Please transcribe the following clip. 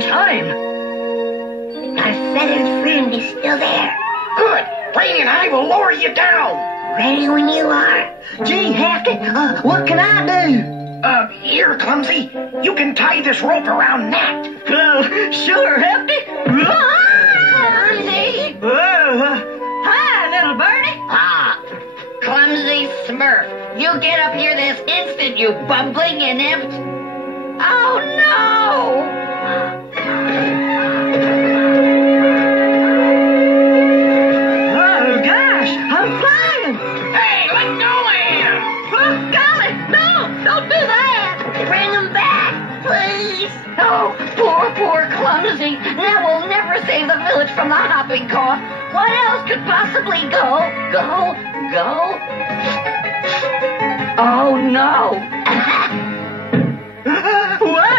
time. Our feathered friend is still there. Good. Brainy and I will lower you down. Ready when you are. Gee, Hefty, what can I do? Here, Clumsy. You can tie this rope around Nat. Sure, Hefty. Clumsy! Hi, little birdie. Ah, Clumsy Smurf. You get up here this instant, you bumbling inept. Oh, no! Oh, gosh, I'm flying. Hey, let go of him! Oh, golly, no, don't do that. Bring him back, please. Oh, poor Clumsy. Now we'll never save the village from the hopping cough. What else could possibly go? Oh, no. What?